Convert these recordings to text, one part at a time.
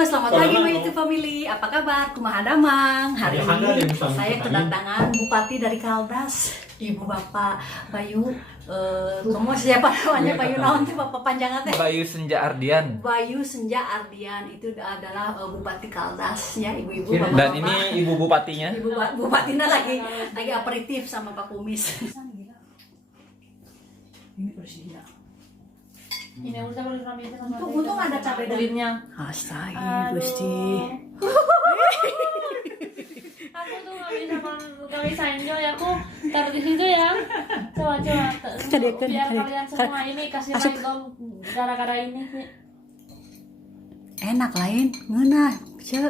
selamat pagi My YouTube Family. Apa kabar? Kumaha damang. Hari ini saya kedatangan Bupati dari Kaldas, Ibu Bapak Bayu. Kamu siapa namanya? Bayu naon sih Bapak panjangan teh? Bayu Senja Ardian. Bayu Senja Ardian itu adalah Bupati Kaldas ya, ibu-ibu bapak-bapak. Dan ini ibu bupatinya. Ibu bupatinya lagi aperitif sama Pak Kumis. Ini presiden. Y me gusta porque también tengo Untung ada cabai kulitnya. Astaga, Gusti. Aku tuh nggak bisa enjoy. Aku taruh di situ ya. Coba. Biar kalian semua ini kasih like dong gara-gara ini. Enak lain, ngeunah, ceu.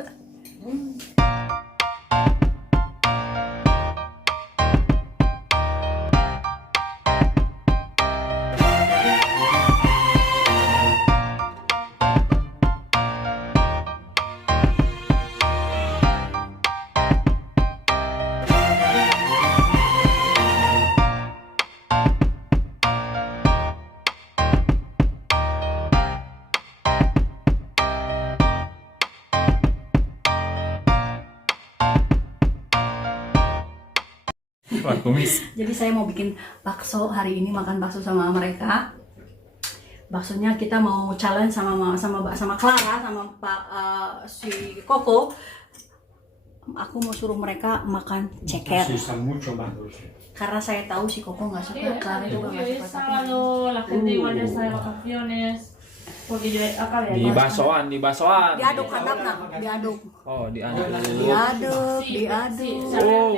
Pak Kumis. Jadi saya mau bikin bakso hari ini, makan bakso sama mereka. Baksonya kita mau challenge sama Clara sama Pak si Koko. Aku mau suruh mereka makan ceker. Karena saya tahu si Koko nggak suka, Clara juga nggak suka. Sábado la gente igual ya está de vacaciones. Porque yo acá Di basoan. Diaduk handapna, diaduk. Oh, diaduk. Diaduk.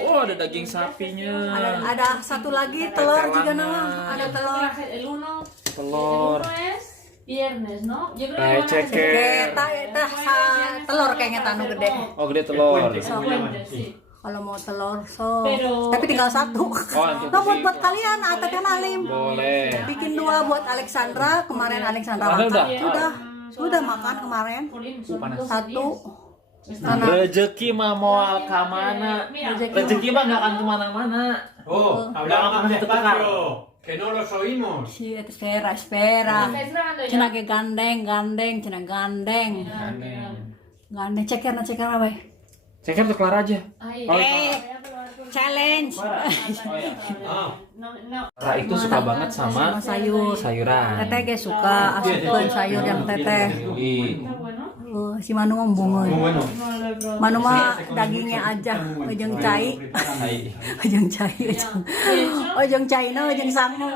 Oh, ada daging sapinya. Ada satu lagi telur juga nama, ada telur. El uno Telur. es viernes, ¿no? Yo creo Kayak que van a ceker. Telur kayaknya tanu gede. Oh, gede telur. ser puentes, sí. Kalau mau telur so, Pero- tapi tinggal satu. untuk Nah, buat kalian, Atatnya Malim. Boleh. Bikin dua buat Alexandra. Kemarin Alexandra Ada makan. udah? Sudah makan kemarin. Polín, son Panas. dos Satu. días. Karena Rezeki mah moal kamana. Mira, Rezeki mah nggak akan kemana-mana. Oh, hablaba más despacio, que no los oímos. si espera. ¿estáis grabando ya? Cina ge gandeng, cina gandeng. Gandeng ceker apa? Ceker tuh kelar aja. Ahí. Oh, Challenge. Ah, No. Clara itu suka banget sama Sayur. sayuran. Teteh ge suka asupkeun sayur yang teteh. Está bueno. Si Manu mah bungeun. muy bueno. No lo he probado. Manu mah dagingnya aja, ujung cai. Ujung cai. Ujung cai na ujung sangu.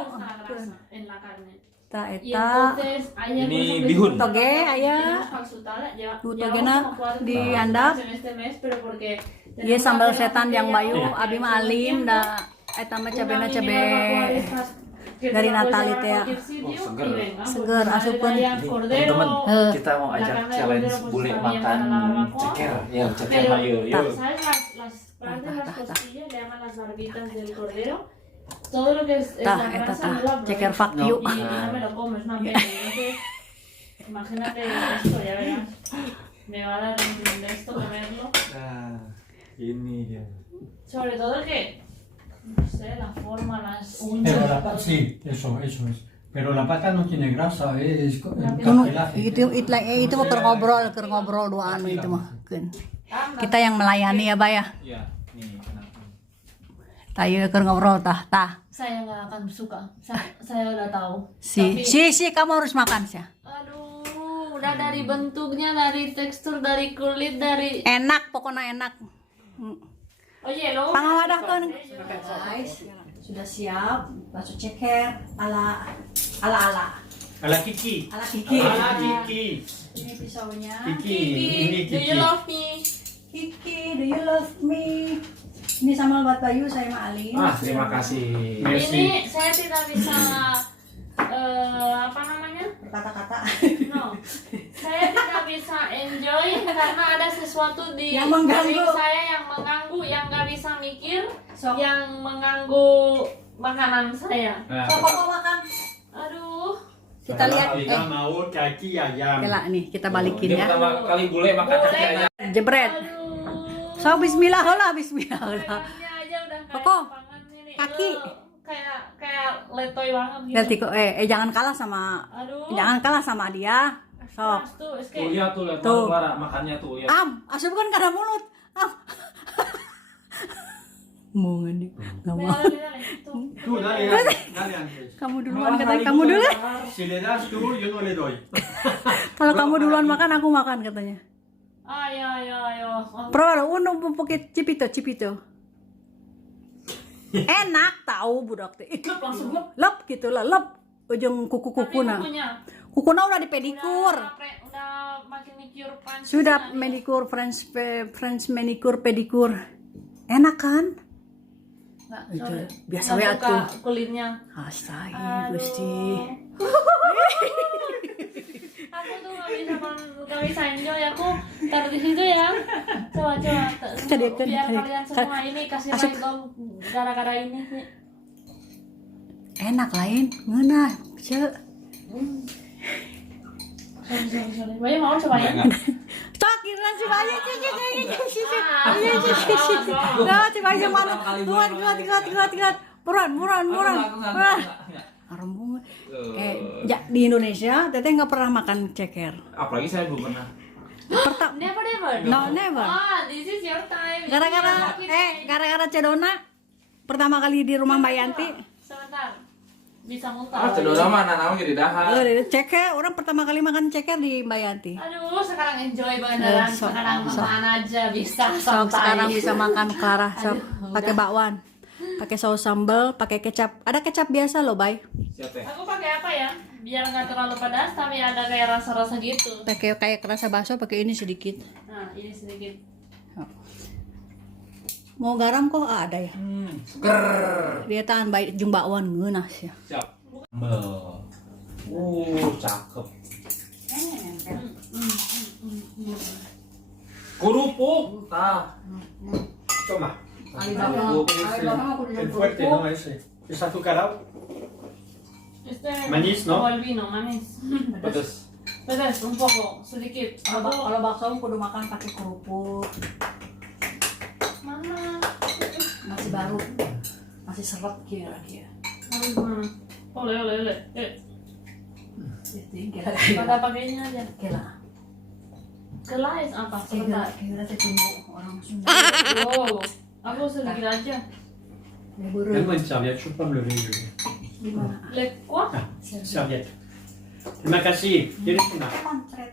En la carne. Ta Y eta entonces ayer Ini por ejemplo, bihun. toge aya. hicimos calzutada, Togena como cuatro diandap. en este mes, pero porque Ieu tenemos sambal la setan yang cebolla Bayu ahora, abi mah que alim son da eta mah una cabena mini cabe barbacoa de estas que dari te la puedes Natali llevar a teh ya. cualquier sitio Oh, seger. y venga, pues, Seger, una asupan. medalla cordero, Teman-teman, kita mau la ajak carne de challenge cordero, pues, bule está bien makan para la barbacoa. ceker. Ya, ceker Pero, mah yuk. ¿sabes las partes de las costillas le llaman las barbitas del cordero? Todo lo que es Tah, la eta grasa tah. no la Ceker pruebas. fuck you. Y no me lo como, es una pena. Entonces, imagínate esto, ya verás. Me va a dar de esto comerlo. Nah, ini dia. Sobre todo que, no sé, la forma, las Pero uñas. la pata, sí, eso es. Pero la pata no tiene grasa, es Anu, cartilaje. itu mah keur ngobrol duaan itu mah. Keun. Kita yang melayani ya, Bay ya. Ya, nih kenapa? Tayo keur ngobrol tah. Saya nggak akan suka. Saya udah tahu. Si kamu harus makan sih. Aduh, udah dari bentuknya, dari tekstur, dari kulit, dari. Enak, pokoknya enak. Oye, lo. Pangawadahkeun. Guys, sudah siap bakso ceker ala. A la Kiki. Ala Kiki. A la Kiki. Ini pisaunya. Kiki. Ini Do you Kiki. love me? Kiki, do you love me? Ini sambal buat Bayu, saya sama Alin. Terima kasih. Merci. Ini saya tidak bisa apa namanya? Berkata-kata. No, saya tidak bisa enjoy karena ada sesuatu di Yang mengganggu. piring saya yang mengganggu, yang nggak bisa mikir, Sok. yang mengganggu makanan saya. Nah, So, kok makan? Aduh, Kita lihat. Kita mau kaki ayam. Oke lah, nih kita balikin Ini ya. pertama kali bule makan Bule. kaki ayam. Jebret. aduh. So, bismillah lah, bismillah lah. Kayaknya aja udah kayak Koko, lapangan ini. kaki. Kayak letoy banget gitu. Lihat Tiko, jangan kalah sama Aduh. dia. Sok. Keras tuh, es Tuh que lihat tuh lihat Tuh. Clara makannya tuh lihat. Asup kan karena mulut. Mau nih, nggak mau. dale, dale, tuh. Tú, dale antes. Kamu duluan katanya, kamu dulu. Si le das tú, yo no le doy. Kalau kamu duluan makan, aku makan katanya. Ayo. Pero uno un poquito cipito. Enak tahu budak teh. Lep, langsung lep. Lep gitu lah, lep. Ujung Tapi kuku-kukuna. kukunya Kukuna udah dipedikur. udah makin manicure Prancis Sudah kan, manicure French manicure pedicure. Enak kan? Nggak, Itu sorry. biasa Nggak we suka atuh. kulitnya. Astaga, Gusti. Aku tuh nggak bisa enjoy. Aku taruh di situ ya. Coba. Kediakan, Biar kediakan. kalian semua ini kasih like dong gara-gara ini. Enak lain, ngeunah. Ceu. Sorry. Bayu mau coba ya? Tok kira si Bayu Ah, Nah, si Bayu mana? Kuat. Murah. Arembung. Ya di Indonesia teteh nggak pernah makan ceker. Apalagi saya belum pernah. Never. No, never. This is your time. Gara-gara Cedona pertama kali di rumah Mbak Yanti. Sebentar. Bisa muntah. Cedora mah anak-anak jadi dahar. Ceker, orang pertama kali makan ceker di Mbak Yanti. Aduh, sekarang enjoy beneran. Sok. Sekarang makan aja bisa Sok santai. sekarang bisa makan Clara, sok Aduh, pakai bakwan, pakai saus sambal, pakai kecap. Ada kecap biasa loh, Bay. Siapa ya? Aku pakai apa ya? Biar nggak terlalu pedas tapi ada kayak rasa-rasa gitu. Pakai kayak kerasa bakso, pakai ini sedikit. Nah, ini sedikit. Mau garam kok ada ya. Seger. Dia tahan baik jeung bakwan ngeunah sih. Siap. Cakep. Kerupuk. Tah. Toma. Kerupuk. El fuerte, no ese. Es azucarado. Este Manis, no? como el vino, manis. Pedes. Pedas, un poco, sedikit. Kalau bakso kudu makan pakai kerupuk. Mana? Masih baru. Masih seret kira. Harus mana? Oleh. Kira. Pada pakainya aja. Kelais apa? Sebentar. Kira tunggu orang Sunda. Oh, aku sedikit aja. Donne-moi une serviette, je peux pas me lever. Gimana? Le quoi? Serviette. Terima kasih. Tienes una. Kontret.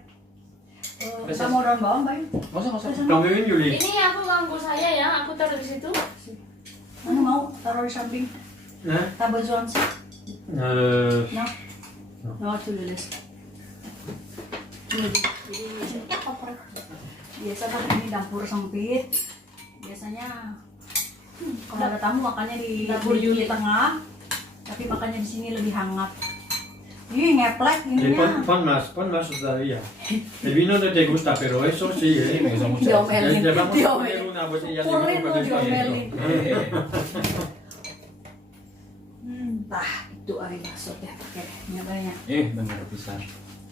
Kamu daun bawang, Bay? Nggak usah. T'en veux une, Yuli? Ini aku ganggu saya ya, aku taruh di situ. Mana mau taruh di samping? Hein? Tak besoin sih. Euh, No, itu lilis. Biasa kan ini dapur sempit. Biasanya kalau ada tamu makannya di Dapur di Yuli. tengah, tapi makannya di sini lebih hangat. Ih, ngeplek y ininya. pon más todavía. El vino no te gusta, pero eso sí, ¿eh? Diomelin. Le vamos a poner una botella de Kurin vino lu para que diomelin. esté. Tah, itu ari bakso ya pakai banyak. Bener pisan.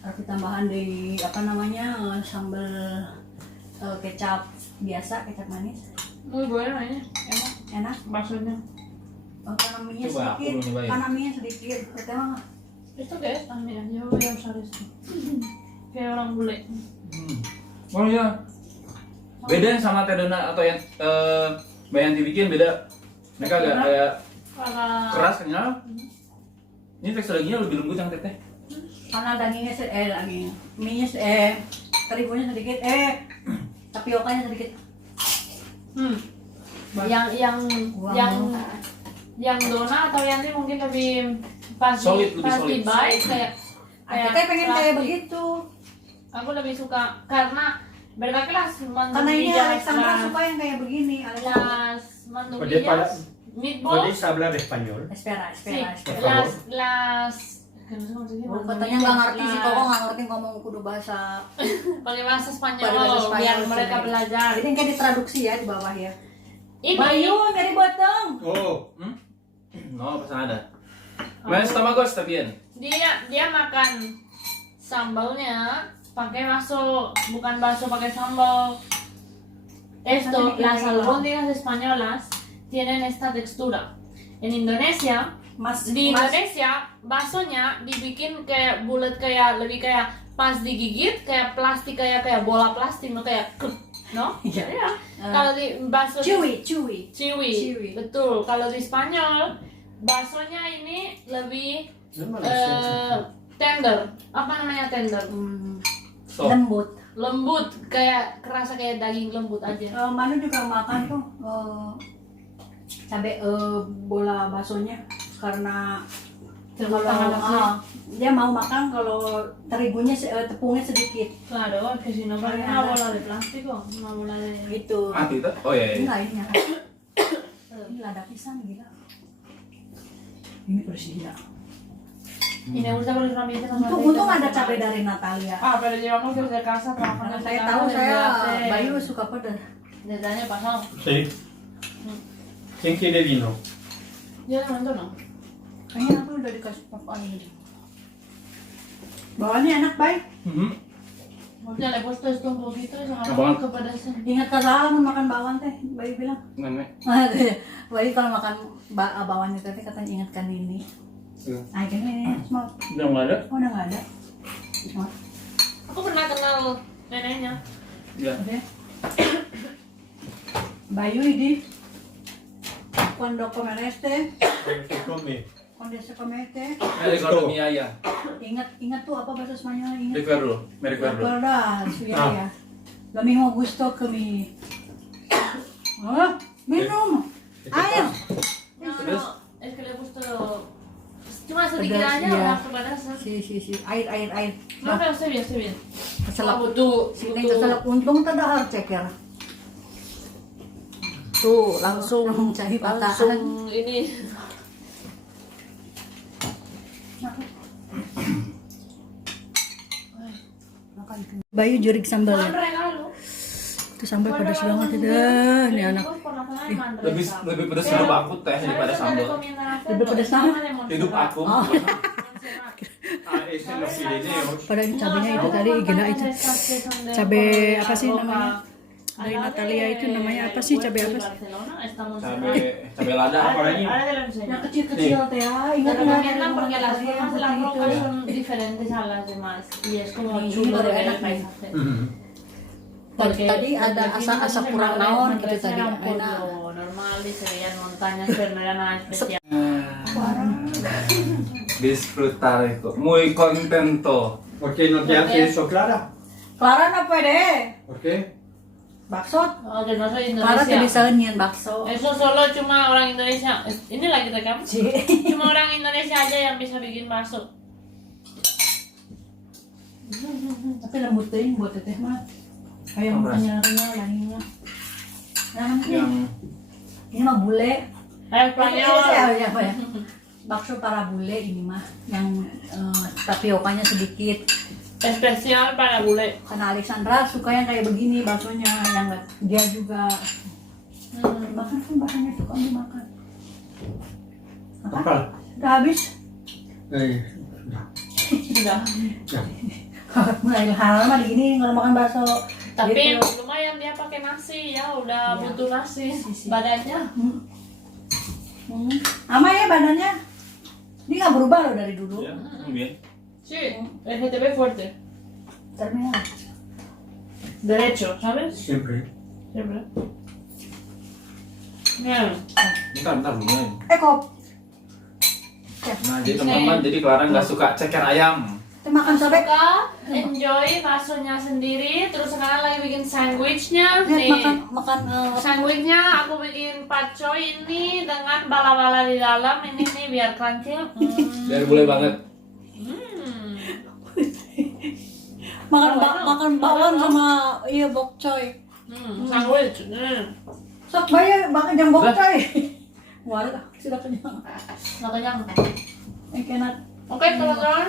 Tapi tambahan dari apa namanya sambal kecap biasa, kecap manis. Muy bueno ini, Enak. baksonya. Karena minyak Coba, aku sedikit. belum nyobain. Karena minyak sedikit. Kita mah ¿Esto qué es también? Yo voy a usar esto. Kayak orang bule. Oh iya. Beda sama Tedona atau yang Mbak Yanti bikin beda. Mereka agak kayak Kalau keras kenyal. Ini tekstur dagingnya lebih lembut yang teteh. karena dagingnya daging minyak terigunya sedikit tapiokanya sedikit. yang dona atau yang ini mungkin lebih Solid, lebih pasti solid. baik kayak Teteh pengen kayak plastik. begitu. Aku lebih suka karena verdad que las Karena ini mandurrillas, Alexandra suka yang kayak begini. Alexandra. las mandurrillas, meatballs, ¿Podéis hablar español? Espera. sí, Por favor. las que no sé cómo se dice, Katanya nggak ngerti sih, kok las- nggak ngerti ngomong kudu bahasa. pakai bahasa Spanyol, Pakai bahasa Spanyol, biar mereka sih. belajar. Jadi kayak ditraduksi ya di bawah ya. Ini Bayu dari Batang. Oh, No, pasa nada. Mas estómago está bien. dia makan sambalnya pakai bakso, bukan bakso pakai sambal. Esto, las albóndigas españolas tienen esta textura. En Indonesia, Mas di Indonesia baksonya dibikin kayak bulat, kayak lebih kayak pas digigit kayak plastik, kayak bola plastik, no, kayak no? Iya. Iya. Kalau di bakso Chewy. Ciwi. Betul. Kalau di Spanyol baksonya ini lebih No me lo sé. tender. Apa namanya tender? Stop. Lembut, kayak kerasa kayak daging lembut aja. Manu juga makan tuh cabai bola baksonya karena kalau dia mau makan kalau terigunya tepungnya sedikit Claro, que si no parece una bola de plástico, una bola de... gitu. Mati tuh? Oh iya. Enggak ini ya. Ini lada pisang gila. Ini pedes gila. Y me gusta porque también tenemos Untung ada cabai dari Natalia. Ah, pero llevamos desde casa trabajando. Karena saya desde tahu casa saya desde hace- Bayu suka pedas. Desde el año pasado. Sí. ¿Quién quiere vino? Yo de momento no. Kayaknya aku udah dikasih papan ini. Bawaannya enak, Bay. Ya le he puesto esto un poquito y se me ha Abang. puesto kepedesan. Ingat kesalahan makan bawang teh, Bayu bilang. Nenek. Bayu kalau makan bawang itu teh katanya ingatkan ini. Nah, ini semua. Udah nggak ada? Oh, udah nggak ada. Semua. Aku pernah kenal neneknya. Iya. Oke. Bayu ini cuando comer este, Cuando se come. cuando se come este, Economia ya. ingat tuh apa bahasa Spanyol ingat? Recuerdo. Me recuerdo. Recuerda, ya. Lo mismo gusto que mi. Ah, minum. Air. No, ¿Ves? es que le he puesto cuma sedikit Pedas, aja iya. udah kepedesan. Si. Air. No, pero estoy bien. Keselak. Butuh Sini keselak untung tadi harus ceker. Tuh langsung cari patahan. langsung ini. Bayu jurik sambal ya. Regalo. Itu sambal pedas banget dah, nih anak. Lebih pedas hidup aku teh daripada sambal. Lebih pedas apa? Hidup aku. Oh. Ah, ese es los Pirineos. Pada cabenya itu tadi gila itu. Cabai apa sih namanya? Dari Natalia itu namanya apa sih? Cabai apa sih? Cabai lada. Yang kecil-kecil teh ya. Ingat Te nggak recomiendan porque las formas de las gitu. rocas son diferentes a las demás y es como Ini chulo baru de ver enak el paisaje. Tadi ada asa kurang naon gitu tadi. Era un Enak. pueblo normal y se veían montañas pero no era nada especial. Disfrutar itu. Muy contento. ¿Por qué no te hace eso, Clara? Clara no puede. ¿Por qué? Bakso. Oh, que no soy Clara tidak bisa Indonesia. nyian bakso. Eso solo cuma orang Indonesia. Ini lagi rekam. Cie. Cuma orang Indonesia aja yang bisa bikin bakso. Tapi lembut deh buat teteh mah. Kayak Oh, beras. kenyal-kenyal lainnya. Nah, Yang ini mah bule. Ayo Spanyol. Spanyol. Ya, apa ya? Bakso para bule ini mah yang tapiokanya sedikit. Especial para bule. Karena Alexandra suka yang kayak begini baksonya yang nggak dia juga makan kan bahannya tuh kamu makan. Apa? Udah habis. Sudah. Sudah. Ya. Mulai hal mah gini kalau makan bakso. Tapi Gitu. lumayan dia pakai nasi ya, udah Iya. butuh nasi Si. badannya. Ama ya badannya. Dia nggak berubah loh dari dulu. ya, bien. Sí, el GTB fuerte. Terminal. Derecho, ¿sabes? Siempre. Siempre. Bien. Bentar dulu. Kop. Nah, jadi teman-teman, jadi Clara nggak suka ceker ayam. Kita makan sobek. Suka enjoy baksonya sendiri, terus sekarang lagi bikin sandwichnya. Lihat Nih, makan sandwichnya aku bikin pakcoy ini dengan bala-bala di dalam. Ini nih biar crunchy. Dari bule banget. makan bawang sama iya bokcoy. Sandwich. Sok bayar makan jam bokcoy. Waduh, sudah kenyang. Nggak kenyang. Kenat. Oke, teman-teman.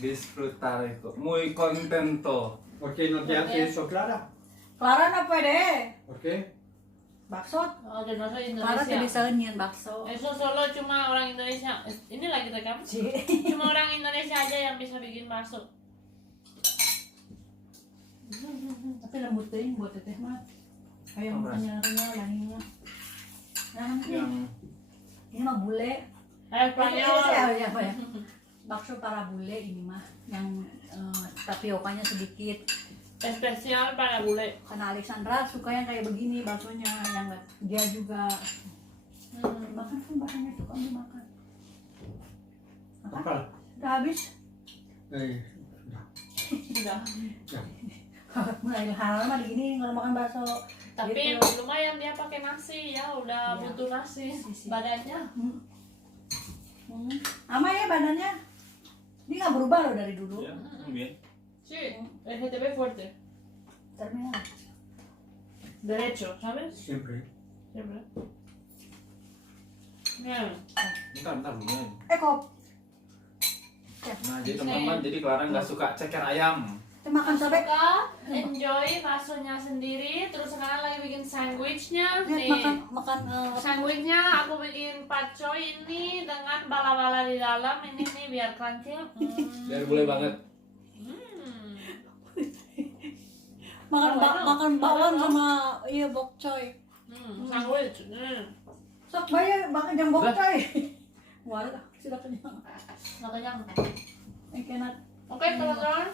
Disfrutar itu. Muy contento. ¿Por qué no te hace eso, Clara? Clara no puede. ¿Por qué? Bakso. Oh, que no soy Clara tidak Indonesia. bisa nyian bakso. Eso solo cuma orang Indonesia. Ini lagi rekam. Cuma orang Indonesia aja yang bisa bikin bakso. Tapi lembut deh buat teteh mah. Kayak Oh, beras. kenyal-kenyal lainnya. Nah, Yang ini mah bule. Spanyol. Ya, apa ya? Bakso para bule ini mah yang tapiokanya sedikit. Spesial para bule. Karena Alexandra suka yang kayak begini baksonya, yang dia juga makan kan bahannya tuh kamu makan. Makan? Apa? Udah habis? Sudah. Udah. Mulai halal mah digini kalau makan bakso. Tapi Gitu. lumayan dia pakai nasi ya, udah Iya. butuh nasi Sisi. badannya. Ama ya badannya. Ini nggak berubah loh dari dulu. Ya, bien. Sí, el GTB fuerte. Terminal. Derecho, ¿sabes? Siempre. Siempre. Bien. Bentar belum. Kop. Nah, jadi teman-teman, jadi Clara nggak suka ceker ayam. Kita makan sobek. Suka enjoy baksonya sendiri, terus sekarang lagi bikin sandwichnya. Lihat makan Sandwichnya aku bikin pakcoy ini dengan bala-bala di dalam. Ini nih biar crunchy. Biar boleh banget. makan bawang sama iya bokcoy. Sandwich. Sok bayar makan jam bokcoy. Walah, sudah kenyang. Nggak kenyang. Cannot. Oke, teman-teman.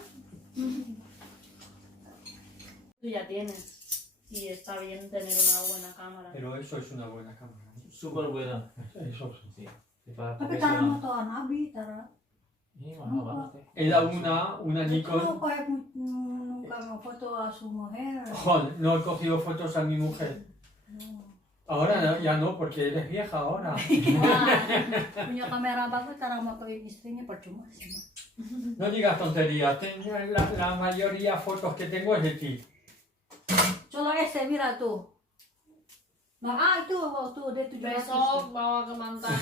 Tú ya tienes. Y está bien tener una buena cámara. Pero eso es una buena cámara. Super buena. Eso sí. Sí. Para Tapi cara motoan abi, cara. Ini mahal banget ya. Era una Como Nikon. kayak nunca me foto a su mujer. Joder, no he cogido fotos a mi mujer. Ahora no, ya no, porque eres vieja ahora. Punya kamera bagus, cara motoin istrinya percuma sih. No digas tonterías. La mayoría de fotos que tengo es de ti. Solo ese, mira tuh. Nah, itu tuh dia 700. Besok bawa ke mantan.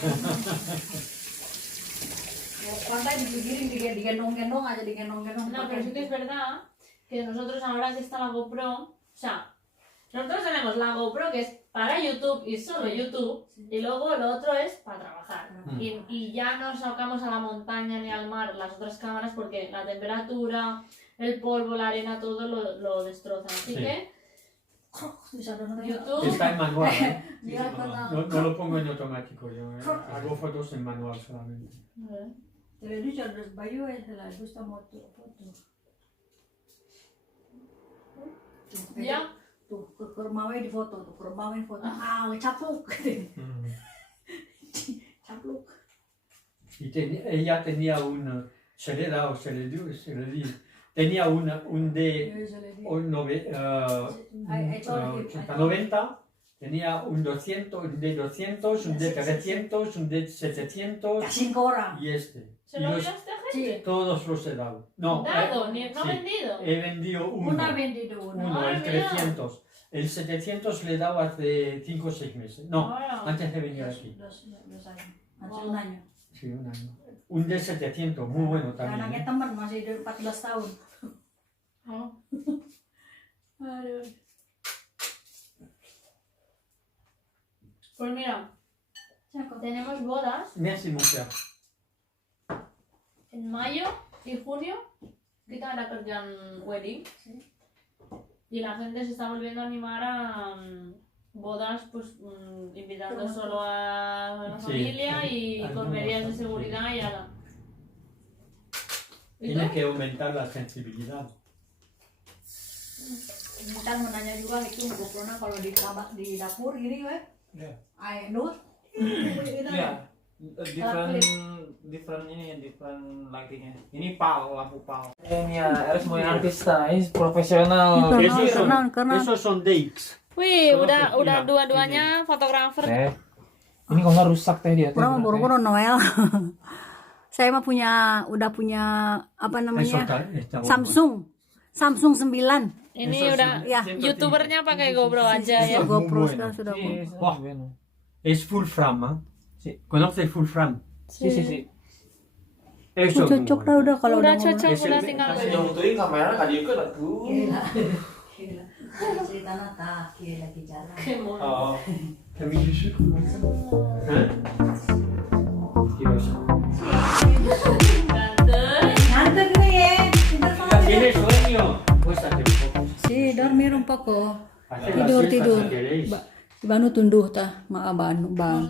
Pantai digiring, digendong-gendong aja, digendong-gendong. No, pero sí que es verdad que nosotros ahora que está la GoPro, o sea, nosotros tenemos la GoPro que es para YouTube y solo YouTube, y luego lo otro es para trabajar. Y ya no sacamos a la montaña ni al mar las otras cámaras porque la temperatura, el polvo, la arena, todo lo destroza. Así Sí. que YouTube. YouTube, Está en manual, ¿eh? Dia pernah No lo pongo en automático, yo hago fotos en manual solamente. televisor terus Bayu la gusta foto. ya, Tuh, ke rumah di foto, tuh, ke rumah foto. Ah, capluk. Capluk. Y ella tenía se le da o se le di, tenía un I told him, 80-90, tenía un 200, un D200, un D300, un D700 Kasih ke orang. y este. ¿se Y lo los- diste a Sí. gente? todos los he dado. No, Dado, no sí. vendido. He vendido uno. Una vendido uno. Uno, el Madre mía. 300. El 700 le he dado hace 5 o 6 meses. No, Ahora. antes de venir aquí. Dos años. Hace un año. Sí, un año. Un D700, muy bueno también. Anaknya ¿eh? teman masih 14 tahun. Oh. Aduh. Pues mira, Cakep. tenemos bodas Merci, mon cher. en mayo y junio. Kita ada kerjaan wedding. Y la gente se está volviendo a animar a bodas, pues invitando solo a la Sí, familia y algunos, con medidas de sí. seguridad y ala. ¿Y Tienes tú? que aumentar la sensibilidad. Ntar mau nanya juga itu GoPro-nya kalau di dapur gini weh. Iya. Ay, Nur. Iya. Different ini ya, different lightingnya. Ini pal, lampu pal. Ini ya, harus mau artista, ini profesional. Esos son dates. Wih, Udah dua-duanya fotografer. Ini kalau nggak rusak teh dia. Kurang buru-buru Noel. Saya mah udah punya apa namanya? Está bueno. Samsung 9. Ini Eso udah ya, YouTubernya pakai GoPro aja ya. Eso. GoPro Muy bueno. sudah Wah. Es full frame, ¿eh? Sí. ¿Conoces full frame? Sí, sí, sí. Eso es muy cocok dah bueno. udah kalau Udah ngomong. cocok, Es el- udah tinggal. Kasih Yang butuhin kamera kan juga tuh. Gila. Cerita nata kira lagi jalan. Oh. Camille, ¿eh? Quiero eso. Ngantuk nih ya. Pintar Ya banget. tienes sueño. Pues hacer un poco. Si dormir un poco. Hacer la Tidur siesta tidur. si queréis. Banu tunduh tah, maa banu bang.